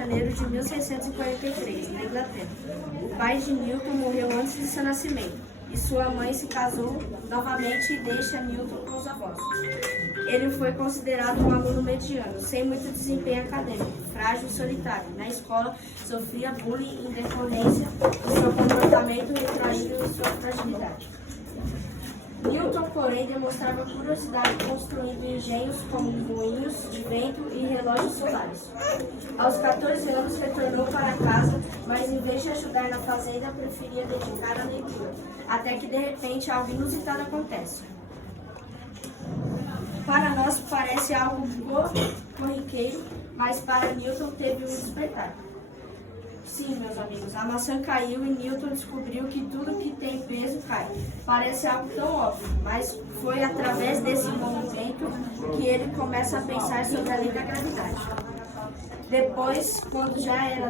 janeiro de 1643, na Inglaterra. O pai de Newton morreu antes de seu nascimento, e sua mãe se casou novamente e deixa Newton com os avós. Ele foi considerado um aluno mediano, sem muito desempenho acadêmico, frágil e solitário. Na escola, sofria bullying em decorrência do seu comportamento retraído e sua fragilidade. Newton, porém, demonstrava curiosidade construindo engenhos como moinhos de vento e relógios solares. Aos 14 anos, retornou para casa, mas em vez de ajudar na fazenda, preferia dedicar à leitura, até que de repente algo inusitado acontece. Para nós parece algo corriqueiro, mas para Newton teve um despertar. Sim, meus amigos, a maçã caiu e Newton descobriu que tudo que tem peso cai. Parece algo tão óbvio, mas foi através desse momento que ele começa a pensar sobre a lei da gravidade. Depois, quando já era